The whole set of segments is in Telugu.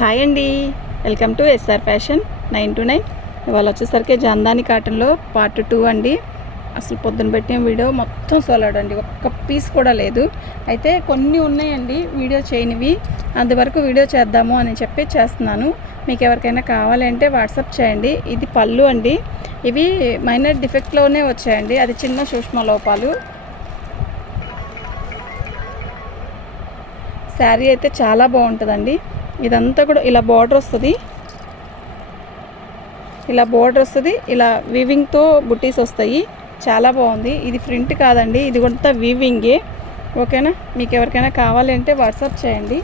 హాయ్ అండి. Welcome to SR fashion nine two nine. ఇవాళ వచ్చేసరికి జందాని కాటన్లో పార్ట్ టూ అండి. అసలు పొద్దున పెట్టిన వీడియో మొత్తం సోలాడండి ఒక్క పీస్ కూడా లేదు. అయితే కొన్ని ఉన్నాయండి వీడియో చేయనివి. అంతవరకు వీడియో చేద్దాము అని చెప్పి చేస్తున్నాను. మీకు ఎవరికైనా కావాలంటే వాట్సాప్ చేయండి. ఇది పళ్ళు అండి. ఇవి మైనర్ డిఫెక్ట్లోనే వచ్చాయండి. అది చిన్న సూక్ష్మ లోపాలు. శారీ అయితే చాలా బాగుంటుందండి. ఇదంతా కూడా ఇలా బార్డర్ వస్తుంది. ఇలా బోర్డర్ వస్తుంది. ఇలా వీవింగ్తో బుట్టీస్ వస్తాయి. చాలా బాగుంది. ఇది ప్రింట్ కాదండి. ఇది కూడా వీవింగే ఓకేనా మీకు ఎవరికైనా కావాలి అంటే వాట్సాప్ చేయండి.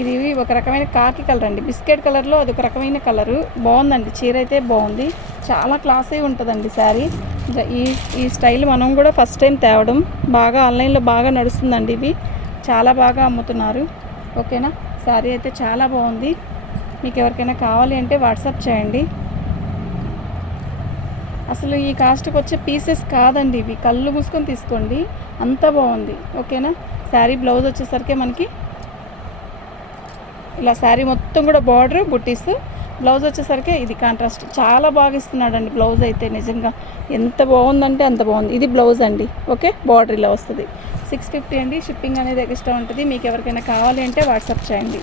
ఇది ఒక రకమైన కాకి కలర్ అండి. బిస్కెట్ కలర్లో అది ఒక రకమైన కలరు. బాగుందండి. చీర అయితే బాగుంది. చాలా క్లాసీ ఉంటుందండి శారీ. ఈ ఈ స్టైల్ మనం కూడా ఫస్ట్ టైం తేవడం. బాగా ఆన్లైన్లో బాగా నడుస్తుందండి ఇవి చాలా బాగా అమ్ముతున్నారు. ఓకేనా? శారీ అయితే చాలా బాగుంది. మీకు ఎవరికైనా కావాలి అంటే వాట్సాప్ చేయండి. అసలు ఈ కాస్ట్కి వచ్చే పీసెస్ కాదండి ఇవి. కళ్ళు మూసుకొని తీసుకోండి. అంత బాగుంది. ఓకేనా? శారీ బ్లౌజ్ వచ్చేసరికి మనకి ఇలా శారీ మొత్తం కూడా బార్డర్ బుట్టీస్ బ్లౌజ్ వచ్చేసరికి ఇది కాంట్రాస్ట్ చాలా బాగా ఇస్తున్నాడండి బ్లౌజ్ అయితే నిజంగా. ఎంత బాగుందంటే అంత బాగుంది. ఇది బ్లౌజ్ అండి ఓకే? బార్డర్ ఇలా వస్తుంది. సిక్స్ ఫిఫ్టీ అండి. షిప్పింగ్ అనేది ఎక్స్ట్రా ఉంటుంది. మీకు ఎవరికైనా కావాలి అంటే వాట్సాప్ చేయండి.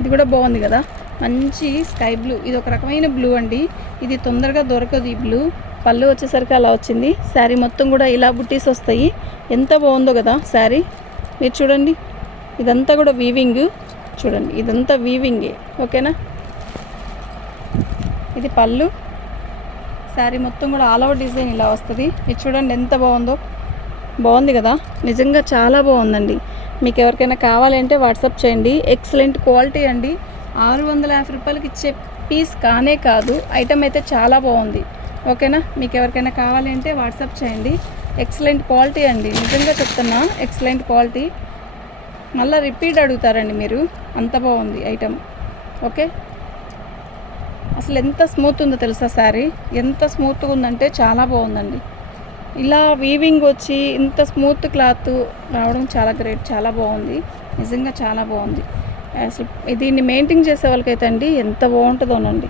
ఇది కూడా బాగుంది కదా? మంచి స్కై బ్లూ. ఇది ఒక రకమైన బ్లూ అండి. ఇది తొందరగా దొరకదు ఈ బ్లూ. పళ్ళు వచ్చేసరికి అలా వచ్చింది. శారీ మొత్తం కూడా ఇలా బుట్టీస్ వస్తాయి. ఎంత బాగుందో కదా శారీ. మీరు చూడండి. ఇదంతా కూడా వీవింగ్ చూడండి ఇదంతా వీవింగే ఓకేనా? ఇది పళ్ళు. శారీ మొత్తం కూడా ఆల్ ఓవర్ డిజైన్ ఇలా వస్తుంది. ఇది చూడండి ఎంత బాగుందో. బాగుంది కదా? నిజంగా చాలా బాగుందండి. మీకు ఎవరికైనా కావాలంటే వాట్సాప్ చేయండి. ఎక్సలెంట్ క్వాలిటీ అండి. ఆరు వందల యాభై రూపాయలకి ఇచ్చే పీస్ కానే కాదు. ఐటమ్ అయితే చాలా బాగుంది. ఓకేనా? మీకు ఎవరికైనా కావాలంటే వాట్సాప్ చేయండి. ఎక్సలెంట్ క్వాలిటీ అండి. నిజంగా చెప్తున్నా ఎక్సలెంట్ క్వాలిటీ మళ్ళీ రిపీట్ అడుగుతారండి మీరు. అంత బాగుంది ఐటమ్ ఓకే అసలు ఎంత స్మూత్ ఉందో తెలుసా శారీ ఎంత స్మూత్గా ఉందంటే చాలా బాగుందండి. ఇలా వీవింగ్ వచ్చి ఇంత స్మూత్ క్లాత్ రావడం చాలా గ్రేట్ చాలా బాగుంది. నిజంగా చాలా బాగుంది. అసలు దీన్ని మెయింటైన్ చేసే వాళ్ళకైతే అండి ఎంత బాగుంటుందోనండి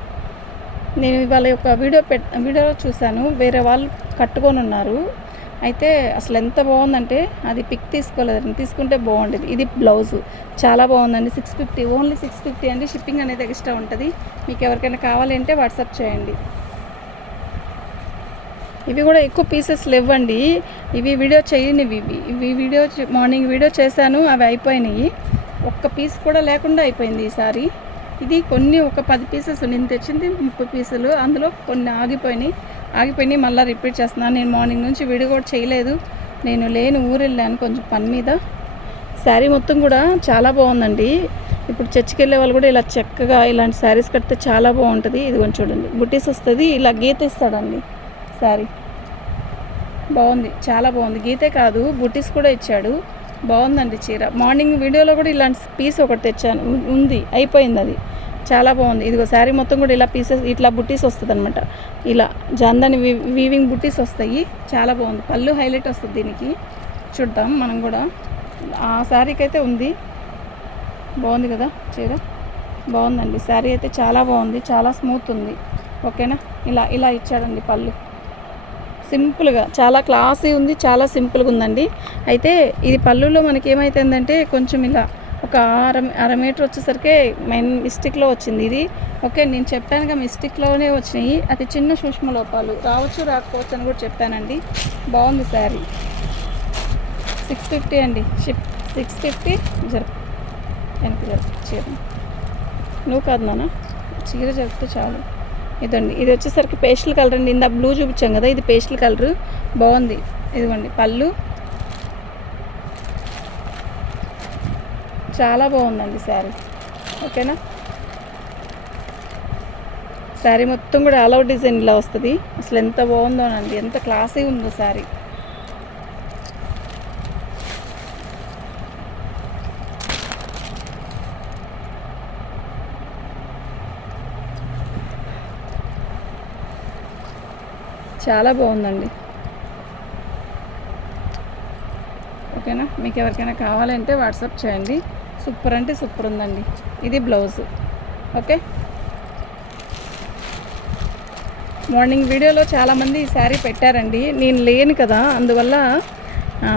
నేను ఇవాళ యొక్క వీడియో పెట్ వీడియో చూశాను. వేరే వాళ్ళు కట్టుకొని ఉన్నారు. అయితే అసలు ఎంత బాగుందంటే అది పిక్ తీసుకోలేదండి. తీసుకుంటే బాగుండేది. ఇది బ్లౌజ్. చాలా బాగుందండి. Six fifty only six fifty అండి. షిప్పింగ్ అనేది ఎక్స్ట్రా ఉంటుంది. మీకు ఎవరికైనా కావాలి అంటే వాట్సాప్ చేయండి. ఇవి కూడా ఎక్కువ పీసెస్ లేవండి. ఇవి వీడియో చేయనివి. ఇవి ఇవి వీడియో చే- మార్నింగ్ వీడియో చేశాను. అవి అయిపోయినాయి. ఒక్క పీస్ కూడా లేకుండా అయిపోయింది ఈసారి ఇది కొన్ని ఒక పది పీసెస్ నేను తెచ్చింది ముప్పై పీసులు అందులో కొన్ని ఆగిపోయినాయి. ఆగిపోయినాయి. మళ్ళీ రిపీట్ చేస్తున్నాను. నేను మార్నింగ్ నుంచి వీడియో కూడా చేయలేదు. నేను లేని ఊరు వెళ్ళాను కొంచెం పని మీద. శారీ మొత్తం కూడా చాలా బాగుందండి. ఇప్పుడు చర్చికి వెళ్ళే వాళ్ళు కూడా ఇలా చక్కగా ఇలాంటి శారీస్ కడితే చాలా బాగుంటుంది. ఇది కొంచెం చూడండి. బుటీస్ వస్తుంది. ఇలా గీత ఇస్తాడండి శారీ. బాగుంది. చాలా బాగుంది. గీతే కాదు బుటీస్ కూడా ఇచ్చాడు. బాగుందండి చీర. మార్నింగ్ వీడియోలో కూడా ఇలాంటి పీస్ ఒకటి తెచ్చాను. ఉంది. అయిపోయింది అది. చాలా బాగుంది. ఇదిగో శారీ మొత్తం కూడా ఇలా పీసెస్ ఇట్లా బుట్టీస్ వస్తుంది అనమాట ఇలా జందని వీవింగ్ బుట్టీస్ వస్తాయి. చాలా బాగుంది. పళ్ళు హైలైట్ వస్తుంది దీనికి. చూద్దాం మనం కూడా. ఆ శారీకి అయితే ఉంది. బాగుంది కదా చీర? బాగుందండి. శారీ అయితే చాలా బాగుంది. చాలా స్మూత్ ఉంది. ఓకేనా? ఇలా ఇలా ఇచ్చాడండి పళ్ళు. సింపుల్గా చాలా క్లాసీ ఉంది చాలా సింపుల్గా ఉందండి. అయితే ఇది పళ్ళులో మనకి ఏమైతుందంటే కొంచెం ఇలా ఒక అర అర మీటర్ వచ్చేసరికి మెయిన్ మిస్టిక్లో వచ్చింది ఇది. ఓకే నేను చెప్పానుగా మిస్టిక్లోనే వచ్చినాయి. అది చిన్న సూక్ష్మ లోపాలు రావచ్చు రాకపోవచ్చు అని కూడా చెప్పానండి. బాగుంది శారీ. సిక్స్ ఫిఫ్టీ అండి. షిప్ సిక్స్ ఫిఫ్టీ జరుపు వెనక జరుపు చీర. నువ్వు కాదు నాన్న చీర జరిపితే చాలు. ఇదండి. ఇది వచ్చేసరికి పేస్టల్ కలర్ అండి. ఇందా బ్లూ చూపించాం కదా ఇది పేస్టల్ కలర్. బాగుంది. ఇదిగోండి పళ్ళు. చాలా బాగుందండి శారీ. ఓకేనా? శారీ మొత్తం కూడా ఆల్ అవుట్ డిజైన్ ఇలా వస్తుంది. అసలు ఎంత బాగుందోనండి ఎంత క్లాసీ ఉందో శారీ. చాలా బాగుందండి. ఓకేనా? మీకు ఎవరికైనా కావాలంటే వాట్సాప్ చేయండి. సూపర్ అంటే సూపర్ ఉందండి. ఇది బ్లౌజ్. ఓకే? మార్నింగ్ వీడియోలో చాలామంది ఈ శారీ పెట్టారండి. నేను లేను కదా అందువల్ల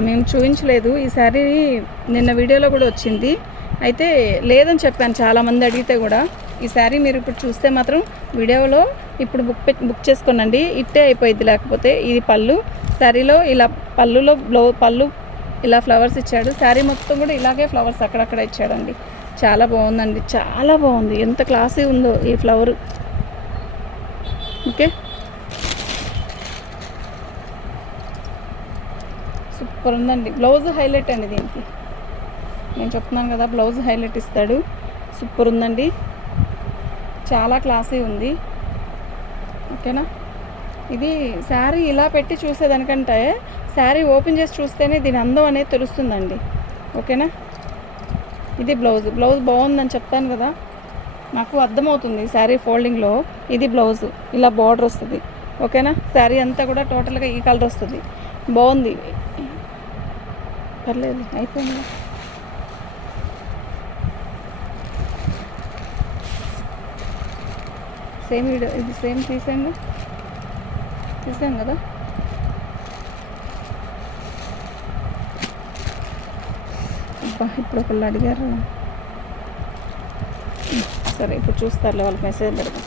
మేము చూపించలేదు ఈ శారీ నిన్న వీడియోలో కూడా వచ్చింది. అయితే లేదని చెప్పాను చాలామంది అడిగితే కూడా. ఈ శారీ మీరు ఇప్పుడు చూస్తే మాత్రం వీడియోలో ఇప్పుడు బుక్ బుక్ చేసుకోనండి. ఇట్టే అయిపోయింది లేకపోతే ఇది పళ్ళు. శారీలో ఇలా పళ్ళులో బ్లౌ పళ్ళు ఇలా ఫ్లవర్స్ ఇచ్చాడు. శారీ మొత్తం కూడా ఇలాగే ఫ్లవర్స్ అక్కడక్కడ ఇచ్చాడండి. చాలా బాగుందండి. చాలా బాగుంది. ఎంత క్లాసీ ఉందో ఈ ఫ్లవర్. ఓకే? సూపర్ ఉందండి. బ్లౌజ్ హైలైట్ అండి దీనికి. నేను చెప్తున్నాను కదా బ్లౌజ్ హైలైట్ ఇస్తాడు. సూపర్ ఉందండి. చాలా క్లాసీ ఉంది. ఓకేనా? ఇది శారీ ఇలా పెట్టి చూసేదానికంటే శారీ ఓపెన్ చేసి చూస్తేనే దీని అందం అనేది తెలుస్తుందండి. ఓకేనా? ఇది బ్లౌజ్. బ్లౌజ్ బాగుందని చెప్తాను కదా. నాకు అర్థమవుతుంది శారీ ఫోల్డింగ్లో. ఇది బ్లౌజ్. ఇలా బార్డర్ వస్తుంది. ఓకేనా? శారీ అంతా కూడా టోటల్గా ఈ కలర్ వస్తుంది. బాగుంది. పర్లేదు. అయిపోయింది. సేమ్ వీడియో ఇది సేమ్ తీసాము తీసాం కదా? అబ్బా ఇప్పుడు ఒకళ్ళు అడిగారు. సరే ఇప్పుడు చూస్తారులే వాళ్ళకి మెసేజ్ పెడతాం.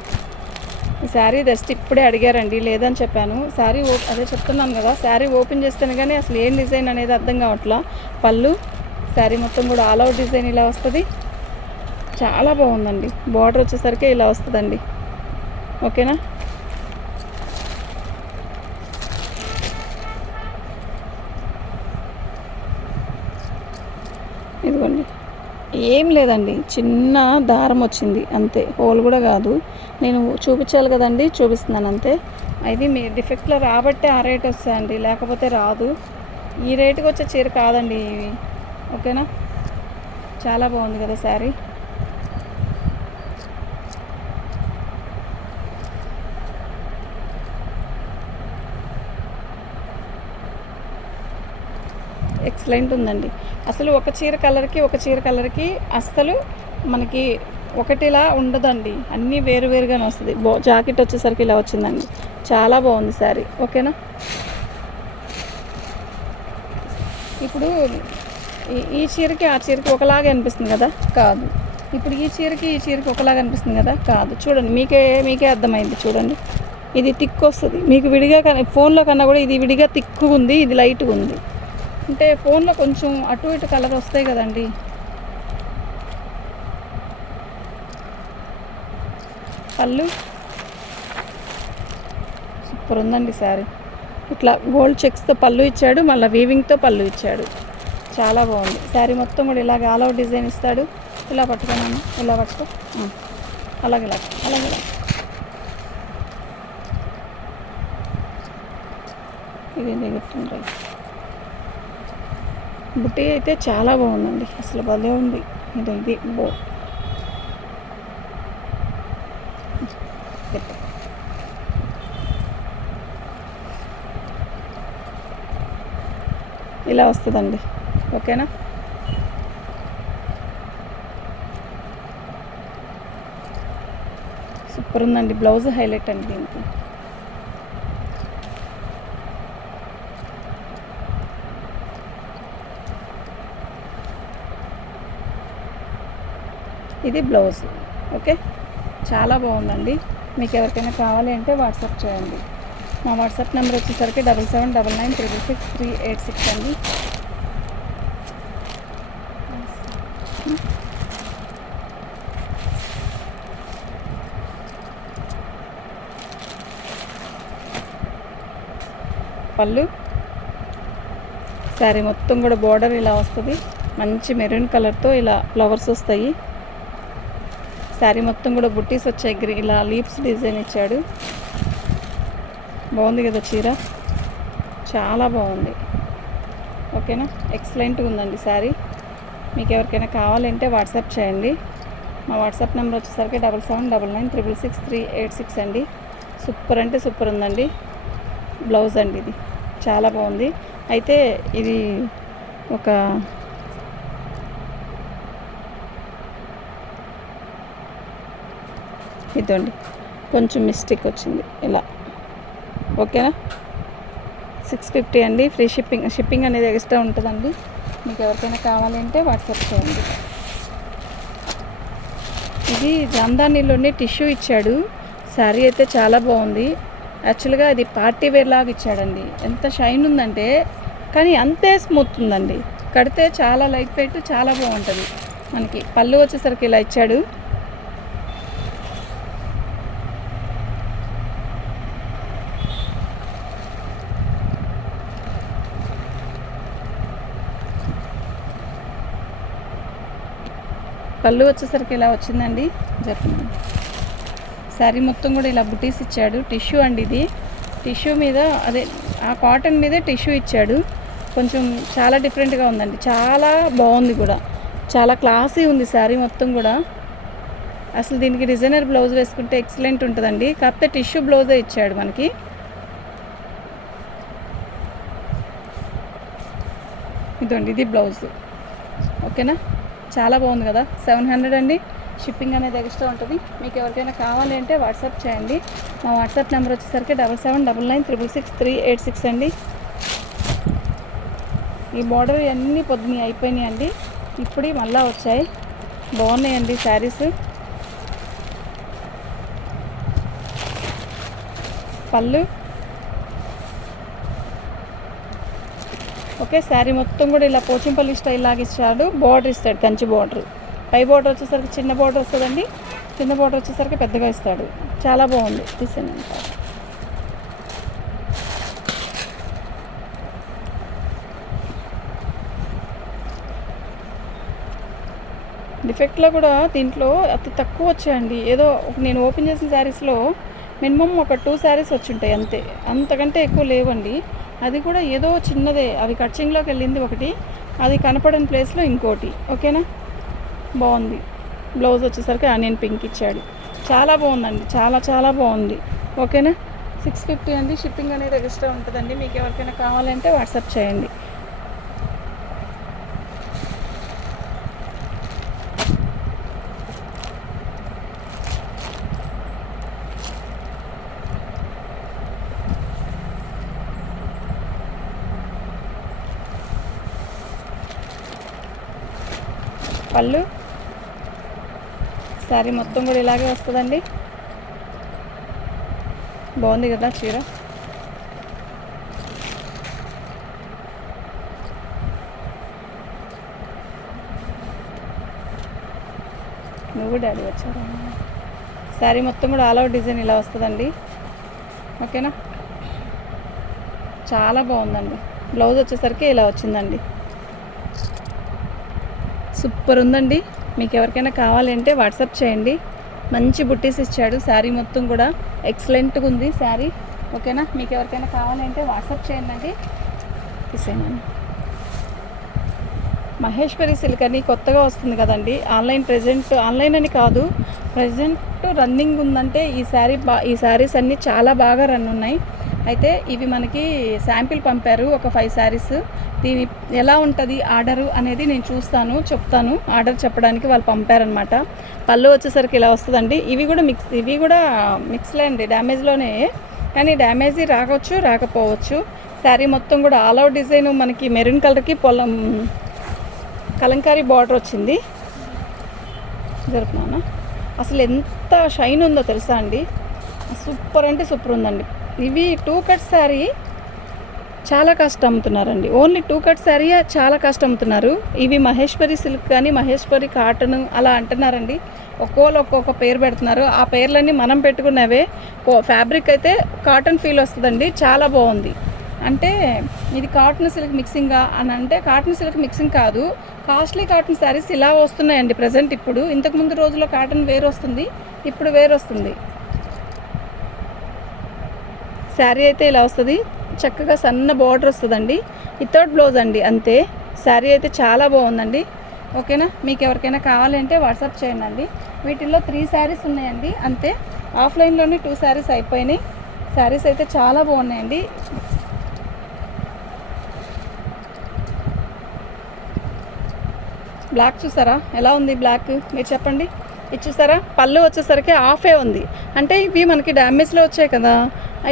ఈ శారీ జస్ట్ ఇప్పుడే అడిగారండి లేదని చెప్పాను. శారీ ఓ అదే చెప్తున్నాను కదా శారీ ఓపెన్ చేస్తేనే కానీ అసలు ఏం డిజైన్ అనేది అర్థం కావట్లా. పళ్ళు శారీ మొత్తం కూడా ఆల్ అవుట్ డిజైన్ ఇలా వస్తుంది. చాలా బాగుందండి. బార్డర్ వచ్చేసరికి ఇలా వస్తుందండి. ఓకేనా? ఇదిగోండి. ఏం లేదండి చిన్న దారం వచ్చింది అంతే. హోల్ కూడా కాదు. నేను చూపించాలి కదండి చూపిస్తున్నాను అంతే. ఇది మీ డిఫెక్ట్లో రాబట్టే ఆ రేట్ వస్తాయండి లేకపోతే రాదు. ఈ రేటుకి వచ్చే చీర కాదండి ఇవి. ఓకేనా? చాలా బాగుంది కదా శారీ. ఎక్సలెంట్ ఉందండి. అసలు ఒక చీర కలర్కి ఒక చీర కలర్కి అస్సలు మనకి ఒకటిలా ఉండదండి. అన్నీ వేరు వేరుగానే వస్తుంది. బో జాకెట్ వచ్చేసరికి ఇలా వచ్చిందండి. చాలా బాగుంది శారీ. ఓకేనా? ఇప్పుడు ఈ ఈ చీరకి ఆ చీరకి ఒకలాగే అనిపిస్తుంది కదా? కాదు. ఇప్పుడు ఈ చీరకి ఈ చీరకి ఒకలాగా అనిపిస్తుంది కదా? కాదు. చూడండి మీకే మీకే అర్థమైంది చూడండి. ఇది తిక్కు వస్తుంది. మీకు విడిగా కన్నా ఫోన్లో కన్నా కూడా ఇది విడిగా తిక్కుగా ఉంది ఇది లైట్గా ఉంది. అంటే ఫోన్లో కొంచెం అటు ఇటు కలర్ వస్తాయి కదండి. పళ్ళు. సూపర్ ఉందండి సారీ ఇట్లా గోల్డ్ చెక్స్తో పళ్ళు ఇచ్చాడు మళ్ళీ వీవింగ్తో పళ్ళు ఇచ్చాడు. చాలా బాగుంది. శారీ మొత్తం కూడా ఇలాగ ఆల్ అవుట్ డిజైన్ ఇస్తాడు. ఇలా పట్టుకున్నాను ఇలా పట్టుకో. అలాగే ఇలా అలాగే ఇది దిగుతుంటాయి బుట్టి అయితే చాలా బాగుందండి. అసలు భలే ఉంది. ఇది ఇది. బో. ఇలా వస్తుందండి. ఓకేనా? సూపర్ ఉందండి. బ్లౌజ్ హైలైట్ అండి దీనికి. ఇది బ్లౌజ్. ఓకే? చాలా బాగుందండి. మీకు ఎవరికైనా కావాలి అంటే వాట్సాప్ చేయండి. మా వాట్సాప్ నెంబర్ వచ్చేసరికి double seven double nine triple six three eight six అండి. పళ్ళు. శారీ మొత్తం కూడా బార్డర్ ఇలా వస్తుంది. మంచి మెరూన్ కలర్తో ఇలా ఫ్లవర్స్ వస్తాయి. శారీ మొత్తం కూడా బుట్టీస్ వచ్చాయి. గ్రీ ఇలా లీప్స్ డిజైన్ ఇచ్చాడు. బాగుంది కదా చీర? చాలా బాగుంది. ఓకేనా? ఎక్సలెంట్గా ఉందండి శారీ. మీకు ఎవరికైనా కావాలంటే వాట్సాప్ చేయండి. మా వాట్సాప్ నెంబర్ వచ్చేసరికి double seven double nine triple six three eight six అండి. సూపర్ అంటే సూపర్ ఉందండి. బ్లౌజ్ అండి ఇది. చాలా బాగుంది. అయితే ఇది ఒక ఇదండి. కొంచెం మిస్టేక్ వచ్చింది. ఇలా. ఓకేనా? సిక్స్ ఫిఫ్టీ అండి. ఫ్రీ షిప్పింగ్ షిప్పింగ్ అనేది ఎక్స్ట్రా ఉంటుందండి. మీకు ఎవరికైనా కావాలంటే వాట్సాప్ చేయండి. ఇది జామ్దానీలోనే టిష్యూ ఇచ్చాడు. శారీ అయితే చాలా బాగుంది. యాక్చువల్గా అది పార్టీ వేర్ లాగా ఇచ్చాడండి. ఎంత షైన్ ఉందంటే కానీ అంతే స్మూత్ ఉందండి. కడితే చాలా లైట్ వెయిట్ చాలా బాగుంటుంది. మనకి పళ్ళు వచ్చేసరికి ఇలా ఇచ్చాడు. పళ్ళు వచ్చేసరికి ఇలా వచ్చిందండి. జరిగింది శారీ మొత్తం కూడా ఇలా బుటీస్ ఇచ్చాడు. టిష్యూ అండి ఇది. టిష్యూ మీద అదే ఆ కాటన్ మీదే టిష్యూ ఇచ్చాడు. కొంచెం చాలా డిఫరెంట్గా ఉందండి. చాలా బాగుంది కూడా. చాలా క్లాసీ ఉంది శారీ మొత్తం కూడా. అసలు దీనికి డిజైనర్ బ్లౌజ్ వేసుకుంటే ఎక్సలెంట్ ఉంటుందండి. కాకపోతే టిష్యూ బ్లౌజే ఇచ్చాడు మనకి. ఇదండి ఇది బ్లౌజ్. ఓకేనా? చాలా బాగుంది కదా. సెవెన్ హండ్రెడ్ అండి. షిప్పింగ్ అనేది ఎక్స్ట్రా ఉంటుంది. మీకు ఎవరికైనా కావాలి అంటే వాట్సాప్ చేయండి. మా వాట్సాప్ నెంబర్ వచ్చేసరికి double seven double nine triple six three eight six అండి. ఈ బార్డర్ అన్నీ పొద్దున అయిపోయినాయి అండి ఇప్పుడు మళ్ళీ వచ్చాయి. బాగున్నాయండి శారీస్. పళ్ళు. ఓకే శారీ మొత్తం కూడా ఇలా పోచింపల్లి స్టైల్ లాగా ఇచ్చాడు. బార్డర్ ఇస్తాడు కంచి బార్డర్. పై బార్డర్ వచ్చేసరికి చిన్న బార్డర్ వస్తుందండి. చిన్న బార్డర్ వచ్చేసరికి పెద్దగా ఇస్తాడు. చాలా బాగుంది తీసాను డిఫెక్ట్లో కూడా దీంట్లో అతి తక్కువ వచ్చాయండి. ఏదో నేను ఓపెన్ చేసిన శారీస్లో మినిమం ఒక టూ శారీస్ వచ్చి ఉంటాయి అంతే. అంతకంటే ఎక్కువ లేవండి. అది కూడా ఏదో చిన్నదే. అవి కట్చింగ్లోకి వెళ్ళింది ఒకటి. అది కనపడని ప్లేస్లో ఇంకోటి. ఓకేనా బాగుంది. బ్లౌజ్ వచ్చేసరికి ఆనియన్ పింక్ ఇచ్చాడు. చాలా బాగుందండి. చాలా చాలా బాగుంది. ఓకేనా సిక్స్ ఫిఫ్టీ అండి. షిప్పింగ్ అనేది ఎక్స్ట్రా ఉంటుందండి. మీకు ఎవరికైనా కావాలంటే వాట్సాప్ చేయండి పళ్ళు శారీ మొత్తం కూడా ఇలాగే వస్తుందండి. బాగుంది కదా చీర? నువ్వు డాడీ వచ్చారా? శారీ మొత్తం కూడా ఆల్ అవుట్ డిజైన్ ఇలా వస్తుందండి. ఓకేనా? చాలా బాగుందండి. బ్లౌజ్ వచ్చేసరికి ఇలా వచ్చిందండి. సూపర్ ఉందండి. మీకు ఎవరికైనా కావాలంటే వాట్సాప్ చేయండి. మంచి బుట్టీస్ ఇచ్చాడు. శారీ మొత్తం కూడా ఎక్సలెంట్గా ఉంది శారీ. ఓకేనా? మీకు ఎవరికైనా కావాలంటే వాట్సాప్ చేయండి అండి. తీసేయండి. మహేశ్వరి సిల్క్ అని కొత్తగా వస్తుంది కదండి. ఆన్లైన్ ప్రెజెంట్ ఆన్లైన్ అని కాదు. ప్రజెంట్ రన్నింగ్ ఉందంటే ఈ శారీ బా ఈ శారీస్ అన్నీ చాలా బాగా రన్ ఉన్నాయి. అయితే ఇవి మనకి శాంపిల్ పంపారు ఒక ఫైవ్ శారీస్ దీని ఎలా ఉంటుంది ఆర్డరు అనేది నేను చూస్తాను చెప్తాను. ఆర్డర్ చెప్పడానికి వాళ్ళు పంపారనమాట పళ్ళు వచ్చేసరికి ఇలా వస్తుందండి. ఇవి కూడా మిక్స్ ఇవి కూడా మిక్స్లే అండి డ్యామేజ్లోనే కానీ డ్యామేజ్ రావచ్చు రాకపోవచ్చు. శారీ మొత్తం కూడా ఆల్ అవుట్ డిజైన్ మనకి మెరూన్ కలర్కి పొలం కలంకారీ బార్డర్ వచ్చింది. జరుపునా అసలు ఎంత షైన్ ఉందో తెలుసా అండి? సూపర్ అంటే సూపర్ ఉందండి. ఇవి టూ కట్ శారీ చాలా కాస్ట్ అమ్ముతున్నారండి ఓన్లీ టూ కట్ శారీ చాలా కాస్ట్ అమ్ముతున్నారు ఇవి మహేశ్వరి సిల్క్ కానీ మహేశ్వరి కాటన్ అలా అంటున్నారండి. ఒక్కోళ్ళు ఒక్కొక్క పేరు పెడుతున్నారు. ఆ పేర్లన్నీ మనం పెట్టుకున్నవే. ఫ్యాబ్రిక్ అయితే కాటన్ ఫీల్ వస్తుందండి. చాలా బాగుంది. అంటే ఇది కాటన్ సిల్క్ మిక్సింగా అని అంటే కాటన్ సిల్క్ మిక్సింగ్ కాదు. కాస్ట్లీ కాటన్ శారీస్ ఇలా వస్తున్నాయండి ప్రజెంట్ ఇప్పుడు. ఇంతకుముందు రోజుల్లో కాటన్ వేరు వస్తుంది ఇప్పుడు వేరు వస్తుంది శారీ అయితే ఇలా వస్తుంది. చక్కగా సన్న బార్డర్ వస్తుందండి. వితౌట్ బ్లౌజ్ అండి అంతే. శారీ అయితే చాలా బాగుందండి. ఓకేనా? మీకు ఎవరికైనా కావాలంటే వాట్సాప్ చేయండి అండి. వీటిల్లో త్రీ శారీస్ ఉన్నాయండి అంతే. ఆఫ్లైన్లోనే టూ శారీస్ అయిపోయినాయి. శారీస్ అయితే చాలా బాగున్నాయండి. బ్లాక్ చూసారా? ఎలా ఉంది బ్లాక్ మీరు చెప్పండి. ఇది చూసారా? పళ్ళు వచ్చేసరికి ఆఫే ఉంది. అంటే ఇవి మనకి డ్యామేజ్లో వచ్చాయి కదా.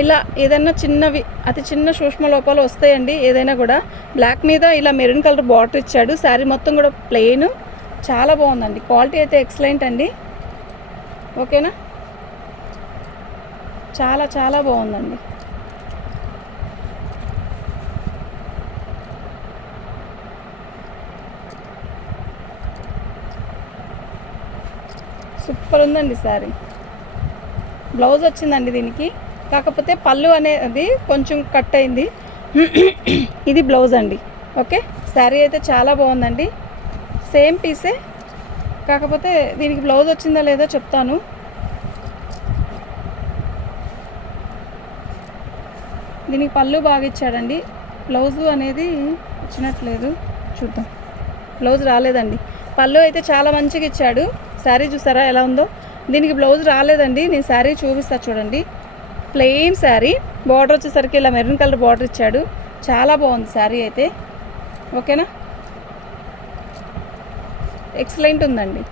ఇలా ఏదైనా చిన్నవి అతి చిన్న సూక్ష్మ లోపాలు వస్తాయండి ఏదైనా కూడా. బ్లాక్ మీద ఇలా మెరూన్ కలర్ బార్డర్ ఇచ్చాడు. శారీ మొత్తం కూడా ప్లెయిన్ చాలా బాగుందండి. క్వాలిటీ అయితే ఎక్సలెంట్ అండి. ఓకేనా? చాలా చాలా బాగుందండి. సూపర్ ఉందండి సారీ బ్లౌజ్ వచ్చిందండి దీనికి. కాకపోతే పళ్ళు అనేది కొంచెం కట్ అయింది. ఇది బ్లౌజ్ అండి. ఓకే? శారీ అయితే చాలా బాగుందండి. సేమ్ పీసే. కాకపోతే దీనికి బ్లౌజ్ వచ్చిందా లేదో చెప్తాను. దీనికి పళ్ళు బాగా ఇచ్చాడండి. బ్లౌజు అనేది వచ్చినట్లేదు. చూద్దాం. బ్లౌజ్ రాలేదండి. పళ్ళు అయితే చాలా మంచిగా ఇచ్చాడు. శారీ చూసారా ఎలా ఉందో? దీనికి బ్లౌజ్ రాలేదండి. నేను శారీ చూపిస్తా చూడండి. ప్లెయిన్ శారీ. బార్డర్ వచ్చేసరికి ఇలా మెరూన్ కలర్ బార్డర్ ఇచ్చాడు. చాలా బాగుంది శారీ అయితే. ఓకేనా? ఎక్సలెంట్ ఉందండి.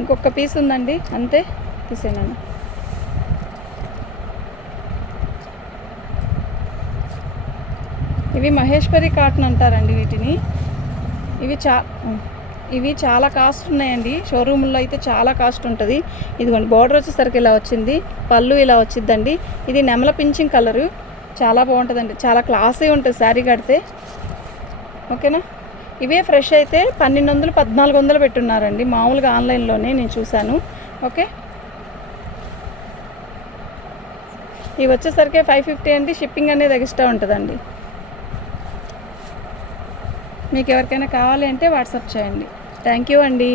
ఇంకొక పీస్ ఉందండి. అంతే తీసేనండి ఇవి మహేశ్వరి కాటన్ అంటారండి వీటిని. ఇవి చా ఇవి చాలా కాస్ట్ ఉన్నాయండి. షోరూంలో అయితే చాలా కాస్ట్ ఉంటుంది. ఇదిగోండి బార్డర్ వచ్చేసరికి ఇలా వచ్చింది. పళ్ళు ఇలా వచ్చిందండి ఇది నెమల పింఛింగ్ కలరు చాలా బాగుంటుందండి. చాలా క్లాసీ ఉంటుంది శారీ కడితే. ఓకేనా? ఇవే ఫ్రెష్ అయితే పన్నెండు వందలు పద్నాలుగు వందలు పెట్టున్నారండి. మామూలుగా ఆన్లైన్లోనే నేను చూశాను. ఓకే? ఇవి వచ్చేసరికి ఫైవ్ ఫిఫ్టీ అండి. షిప్పింగ్ అనేది ఎక్స్ట్రా ఉంటుందండి. మీకు ఎవరికైనా కావాలి అంటే వాట్సాప్ చేయండి. థ్యాంక్ యూ అండి.